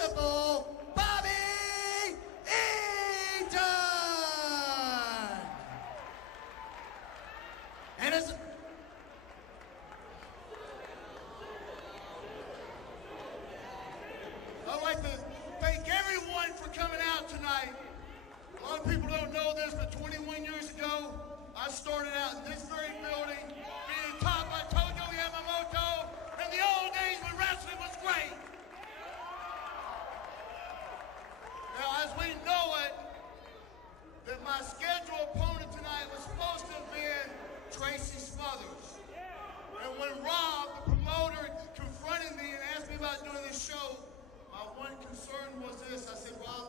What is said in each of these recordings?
beautiful Bobby Eaton. And as I'd like to thank everyone for coming out tonight. A lot of people don't know this, but 21 years ago, I started out in this very building, being taught by Tojo Yamamoto, and the old days when wrestling was great. Now, as we know it, that my scheduled opponent tonight was supposed to have been Tracy Smothers. And when Rob, the promoter, confronted me and asked me about doing this show, my one concern was this. I said, Rob,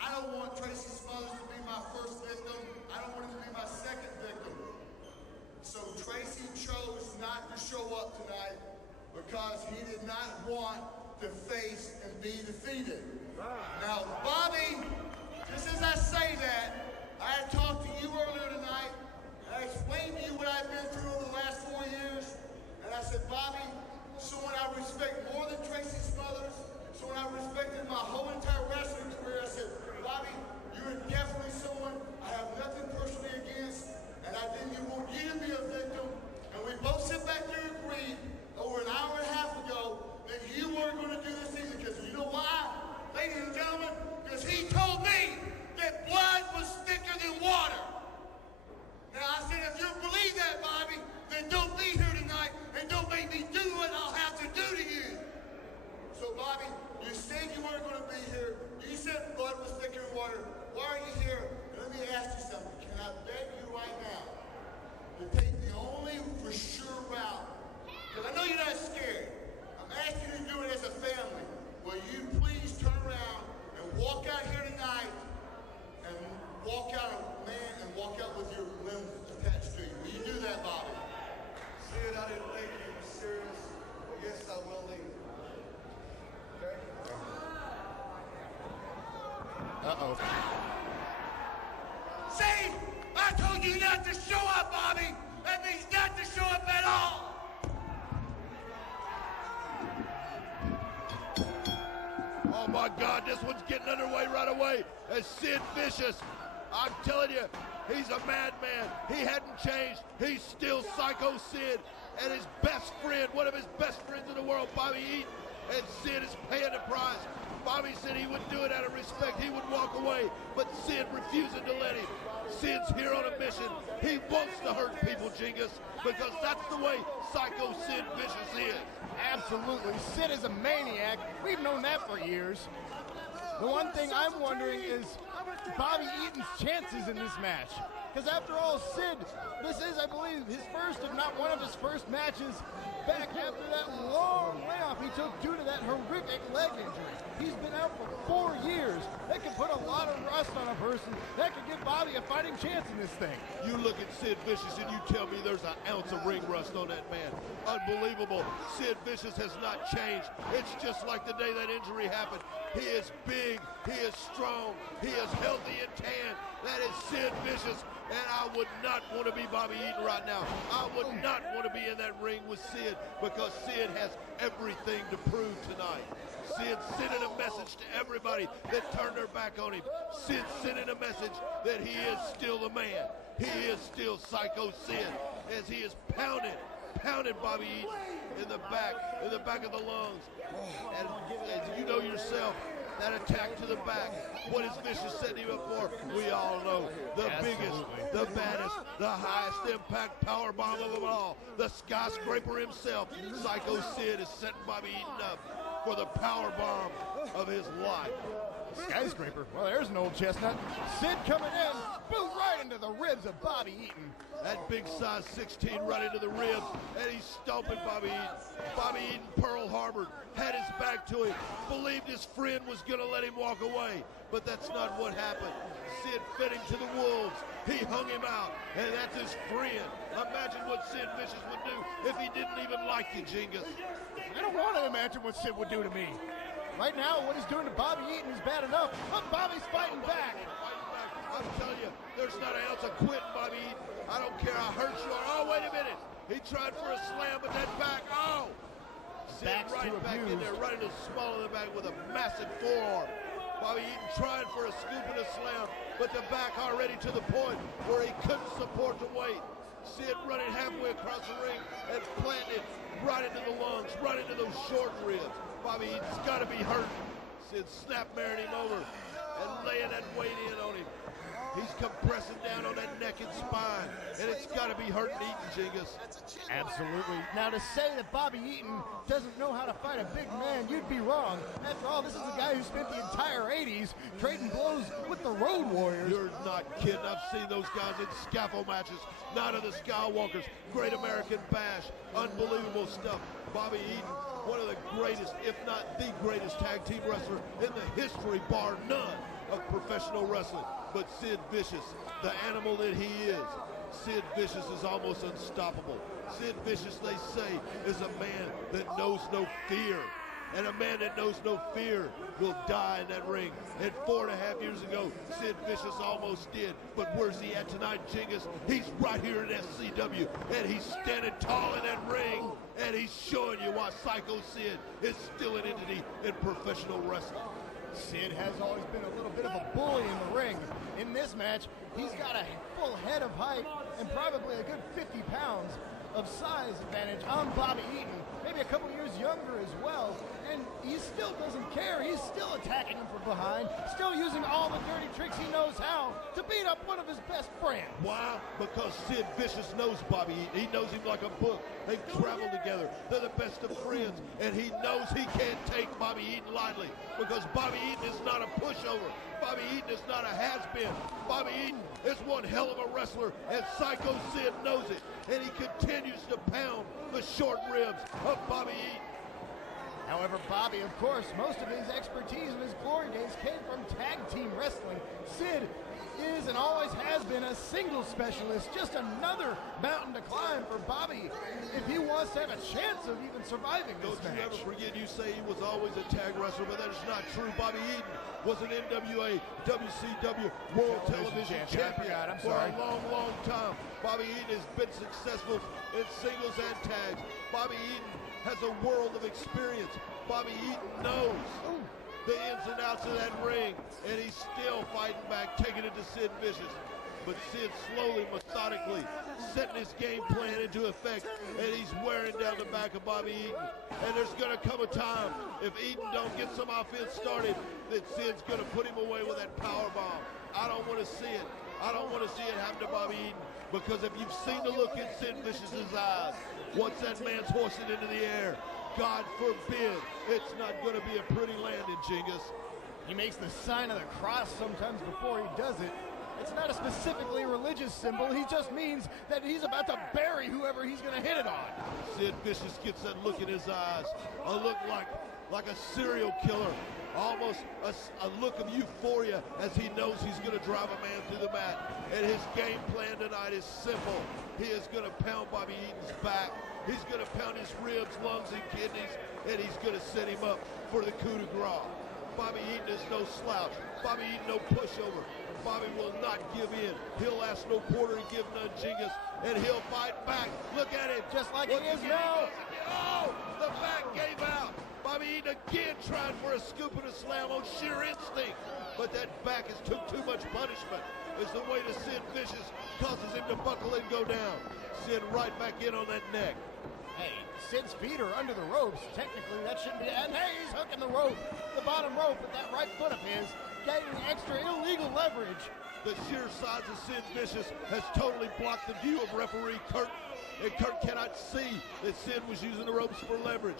I don't want Tracy Smothers to be my first victim. I don't want him to be my second victim. So Tracy chose not to show up tonight because he did not want to face and be defeated. Now, Bobby, just as I say that, I had talked to you earlier tonight, and I explained to you what I've been through over the last 4 years, and I said, Bobby, someone I respect more than Tracy Smothers, someone I respected my whole entire wrestling career, I said, Bobby, you're definitely someone I have nothing personally against, and I didn't want you to be a victim. And we both sit back there and agreed over an hour and a half ago that you weren't going to do this either, because you know why, ladies and gentlemen? Because he told me that blood was thicker than water. Now I said, if you believe that, Bobby, then don't be here tonight and don't make me do what I'll have to do to you. So Bobby, you said you weren't going to be here. You said blood was thicker than water. Why are you here? And let me ask you something. Can I beg you right now to take the only for sure route? Because I know you're not scared. I'm asking you to do it as a family. Will you please turn around and walk out here tonight and walk out a man and walk out with your limbs attached to you? Will you do that, Bobby? Sid, I didn't think you were serious, but yes, I will leave. Okay? Uh-oh. See? I told you not to show up, Bobby! That means not to show up at all! Oh my God, this one's getting underway right away as Sid Vicious. I'm telling you, he's a madman. He hadn't changed. He's still Psycho Sid. And his best friend, one of his best friends in the world, Bobby Eaton, and Sid is paying the price. Bobby said he would do it out of respect. He would walk away, but Sid refusing to let him. Sid's here on a mission. He wants to hurt people, Genghis, because that's the way Psycho Sid Vicious is. Absolutely. Sid is a maniac. We've known that for years. The one thing I'm wondering is Bobby Eaton's chances in this match. Because after all, Sid, this is, I believe, his first, if not one of his first matches back after that long layoff he took due to that horrific leg injury. He's been out for 4 years. That can put a lot of rust on a person. That could give Bobby a fighting chance in this thing. You look at Sid Vicious and you tell me there's an ounce of ring rust on that man. Unbelievable. Sid Vicious has not changed. It's just like the day that injury happened. He is big, he is strong, he is healthy and tan. That is Sid Vicious, and I would not want to be Bobby Eaton right now. I would not want to be in that ring with Sid because Sid has everything to prove tonight. Sid sending a message to everybody that turned their back on him. Sid sending a message that he is still the man. He is still Psycho Sid as he is pounding Bobby Eaton in the back of the lungs. And as you know yourself, that attack to the back, what is Vicious setting him up for? We all know. The biggest, the baddest, the highest impact power bomb of them all. The skyscraper himself, Psycho Sid, is setting Bobby Eaton up for the power bomb of his life. Skyscraper? Well, there's an old chestnut. Sid coming in, boot right into the ribs of Bobby Eaton. That big size 16 right into the ribs, and he's stomping Bobby Eaton. Bobby Eaton, Pearl Harbor, had his back to him, believed his friend was going to let him walk away, but that's not what happened. Sid fed him to the wolves. He hung him out, and that's his friend. Imagine what Sid Vicious would do if he didn't even like you, Genghis. I don't want to imagine what Sid would do to me. Right now, what he's doing to Bobby Eaton is bad enough, but Bobby's fighting back. I'm telling you, there's not an ounce of quitting, Bobby Eaton. I don't care how hurt you are. Oh, wait a minute. He tried for a slam, but that back, oh! Sid Backs right to back in abuse. there, right in the small of the back with a massive forearm. Bobby Eaton trying for a scoop and a slam, but the back already to the point where he couldn't support the weight. Sid running halfway across the ring and planting it right into the lungs, right into those short ribs. Bobby Eaton's got to be hurt. Sid snap-marrying him over and laying that weight in on him. He's compressing down on that neck and spine, and it's got to be hurting Eaton, Jingus. Absolutely. Now, to say that Bobby Eaton doesn't know how to fight a big man, you'd be wrong. After all, this is the guy who spent the entire 80s trading blows with the Road Warriors. You're not kidding. I've seen those guys in scaffold matches. Night of the Skywalkers, Great American Bash, unbelievable stuff. Bobby Eaton, one of the greatest, if not the greatest tag team wrestler in the history, bar none, of professional wrestling. But Sid Vicious, the animal that he is, Sid Vicious is almost unstoppable. Sid Vicious, they say, is a man that knows no fear. And a man that knows no fear will die in that ring. And 4.5 years ago, Sid Vicious almost did. But where's he at tonight, Jingus? He's right here in SCW, and he's standing tall in that ring, and he's showing you why Psycho Sid is still an entity in professional wrestling. Sid has always been a little bit of a bully in the ring. In this match, he's got a full head of height and probably a good 50 pounds of size advantage on Bobby Eaton, maybe a couple years younger as well, and he still doesn't care. He's still attacking him from behind, still using all the dirty tricks he knows how to beat up one of his best friends. Why? Because Sid Vicious knows Bobby Eaton. He knows him like a book. They've traveled together. They're the best of friends, and he knows he can't take Bobby Eaton lightly because Bobby Eaton is not a pushover. Bobby Eaton is not a has-been. Bobby Eaton is one hell of a wrestler, and Psycho Sid knows it, and he continues to pound the short ribs of Bobby Eaton. However, Bobby, of course, most of his expertise in his glory days came from tag team wrestling. Sid is and always has been a singles specialist, just another mountain to climb for Bobby if he wants to have a chance of even surviving this Don't you match. ever forget you say he was always a tag wrestler, but that is not true. Bobby Eaton was an NWA, WCW World Television Champion I'm for sorry. a long, long time. Bobby Eaton has been successful in singles and tags. Bobby Eaton has a world of experience. Bobby Eaton knows the ins and outs of that ring, and he's still fighting back, taking it to Sid Vicious. But Sid slowly, methodically, setting his game plan into effect, and he's wearing down the back of Bobby Eaton. And there's going to come a time, if Eaton don't get some offense started, that Sid's going to put him away with that power bomb. I don't want to see it. I don't want to see it happen to Bobby Eaton, because if you've seen the look in Sid Vicious's eyes, once that man's hoisted into the air, God forbid, it's not going to be a pretty landing, Jingus. He makes the sign of the cross sometimes before he does it. It's not a specifically religious symbol. He just means that he's about to bury whoever he's going to hit it on. Sid Vicious gets that look in his eyes, a look like a serial killer, almost a look of euphoria as he knows he's going to drive a man through the mat. And his game plan tonight is simple. He is going to pound Bobby Eaton's back. He's going to pound his ribs, lungs, and kidneys, and he's going to set him up for the coup de grace. Bobby Eaton is no slouch. Bobby Eaton no pushover. Bobby will not give in. He'll ask no quarter and give none, Jingus, and he'll fight back. Look at him. Just like he is now. Oh, the back gave out. Bobby Eaton again trying for a scoop and a slam on sheer instinct, but that back has took too much punishment. It's the way to Sid Vicious causes him to buckle and go down. Sid right back in on that neck. Hey, Sid's feet are under the ropes. Technically, that shouldn't be. And hey, he's hooking the rope, the bottom rope with that right foot of his, getting extra illegal leverage. The sheer size of Sid Vicious has totally blocked the view of referee Kurt, and Kurt cannot see that Sid was using the ropes for leverage.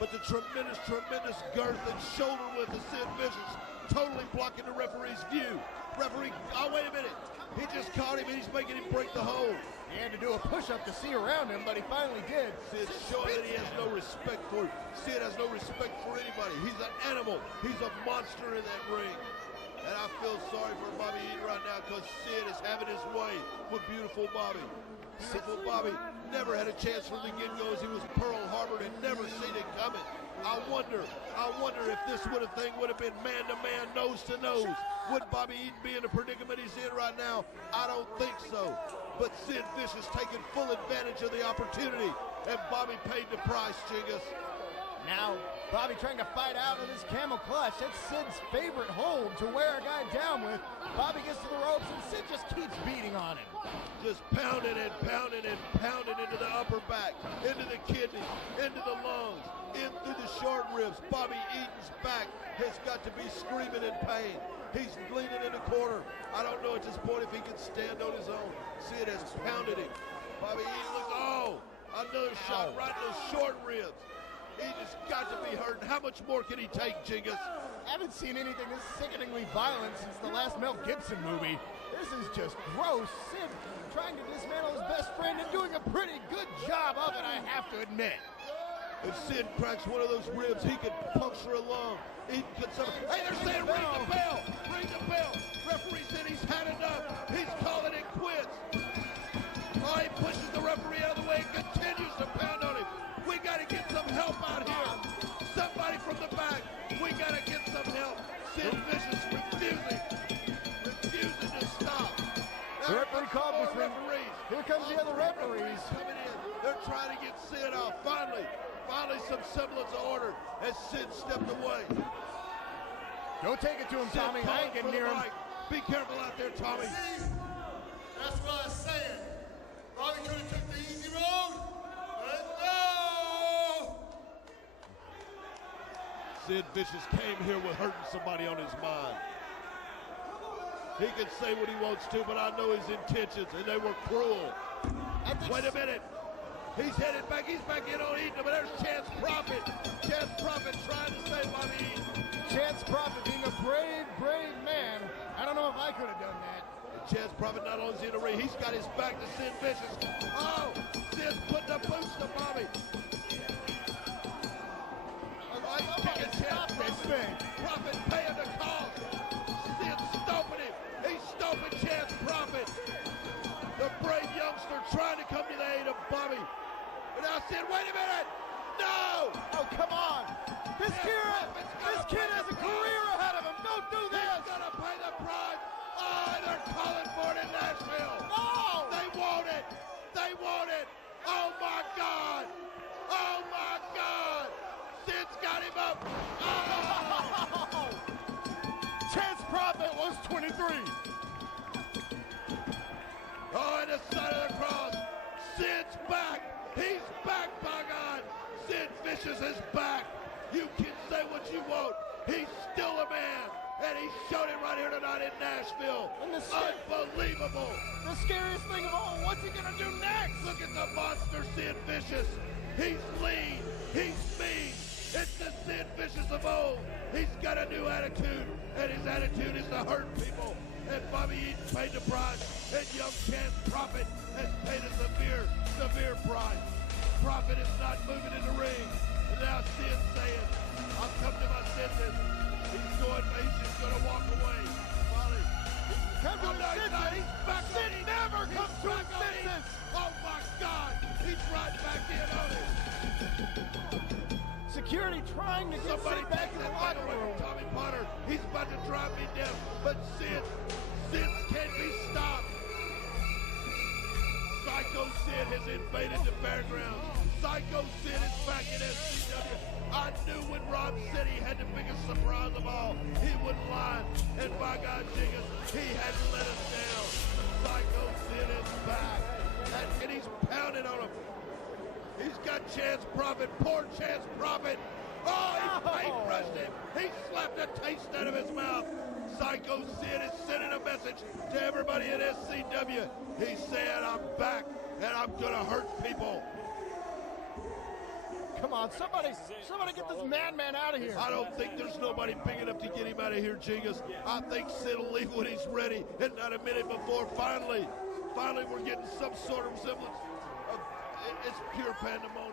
But the tremendous girth and shoulder width of Sid Vicious totally blocking the referee's view. Referee, oh, wait a minute. He just caught him and he's making him break the hold. He had to do a push-up to see around him, but he finally did. Sid's showing that he has no respect for him. Sid has no respect for anybody. He's an animal. He's a monster in that ring. And I feel sorry for Bobby Eaton right now because Sid is having his way with beautiful Bobby. Beautiful Bobby never had a chance from the get-go as he was Pearl Harbored and never seen it coming. I wonder if this thing would have been man-to-man, nose-to-nose. Would Bobby Eaton be in the predicament he's in right now? I don't think so. But Sid Vicious taking full advantage of the opportunity, and Bobby paid the price, Jingus. Now, Bobby trying to fight out of this camel clutch. That's Sid's favorite hold to wear a guy down with. Bobby gets to the ropes, and Sid just keeps beating on him. Just pounding and pounding and pounding into the upper back, into the kidney, into the lungs, in through the short ribs. Bobby Eaton's back has got to be screaming in pain. He's leaning in the corner. I don't know at this point if he can stand on his own. Sid has pounded him. Bobby Eaton looks, another shot right in those short ribs. Eaton's got to be hurting. How much more can he take, Jingus? I haven't seen anything this sickeningly violent since the last Mel Gibson movie. This is just gross. Sid trying to dismantle his best friend and doing a pretty good job of it, I have to admit. If Sid cracks one of those ribs, he could puncture a lung. Eaton could suffer. Hey, they're saying ring the bell! Ring the bell! Referee said he's had enough. He's calling it quits. Oh, he pushes the referee out of the way and continues to pound on him. We got to get some help out here. Somebody from the back. We got to get some help. Sid Vicious refusing to stop. The referee called this ring. Here comes the other referees. Coming in. They're trying to get Sid out. Finally some semblance of order as Sid stepped away. Don't take it to him, Sid Tommy. I ain't getting near him. Be careful out there, Tommy. See, that's what I'm saying. Bobby could have took the easy road, but no! Sid Vicious came here with hurting somebody on his mind. He can say what he wants to, but I know his intentions, and they were cruel. Wait a minute. He's headed back. He's back in on Eaton, but there's Chance Prophet. Chance Prophet trying to save Bobby Eaton. Chance Prophet being a brave, brave man. I don't know if I could have done that. Chance Prophet not only is in the ring, he's got his back to Sid Vicious. Oh, Sid's putting a boost to Bobby. Stop this thing. Prophet paying the cost. Sid's stomping him. He's stomping Chance Prophet. The brave youngster trying to come to the aid of Bobby. But now Sid, wait a minute. No! Oh, come on. This kid has a career ahead of him. Don't do this. He's gonna pay the price. Oh, they're calling for it in Nashville. No! They want it. They want it. Oh, my God. Oh, my God. Sid's got him up. Oh! Chance Prophet was 23. Oh, and the side of the cross. Sid's back. He's back, by God. Sid Vicious is back. You can say what you want. He's still a man. And he showed it right here tonight in Nashville. Unbelievable. The scariest thing of all, what's he going to do next? Look at the monster Sid Vicious. He's lean. He's mean. It's the Sid Vicious of old. He's got a new attitude, and his attitude is to hurt people. And Bobby Eaton paid the price, and young Chance Prophet has paid a severe price. Prophet is not moving in the ring. And now Sid's saying, I've come to my senses. He's just going to walk away. Molly. He's back. Sid never comes to his senses. Oh, my God. He's right back in on it. Security trying to get Sid back in the locker room. Tommy Potter, he's about to drive me down, but Sid can't be stopped. Psycho Sid has invaded the fairgrounds. Psycho Sid is back in SCW. I knew when Rob said he had the biggest surprise of all, he wouldn't lie. And by God, Jiggins, he hadn't let us down. Psycho Sid is back. And he's pounding on him. He's got Chance Prophet, poor Chance Prophet. Oh, he paint-brushed him. He slapped a taste out of his mouth. Psycho Sid is sending a message to everybody at SCW. He's saying, I'm back, and I'm going to hurt people. Come on, somebody get this madman out of here. I don't think there's nobody big enough to get him out of here, Jingus. I think Sid will leave when he's ready, and not a minute before. Finally, we're getting some sort of semblance of, it's pure pandemonium.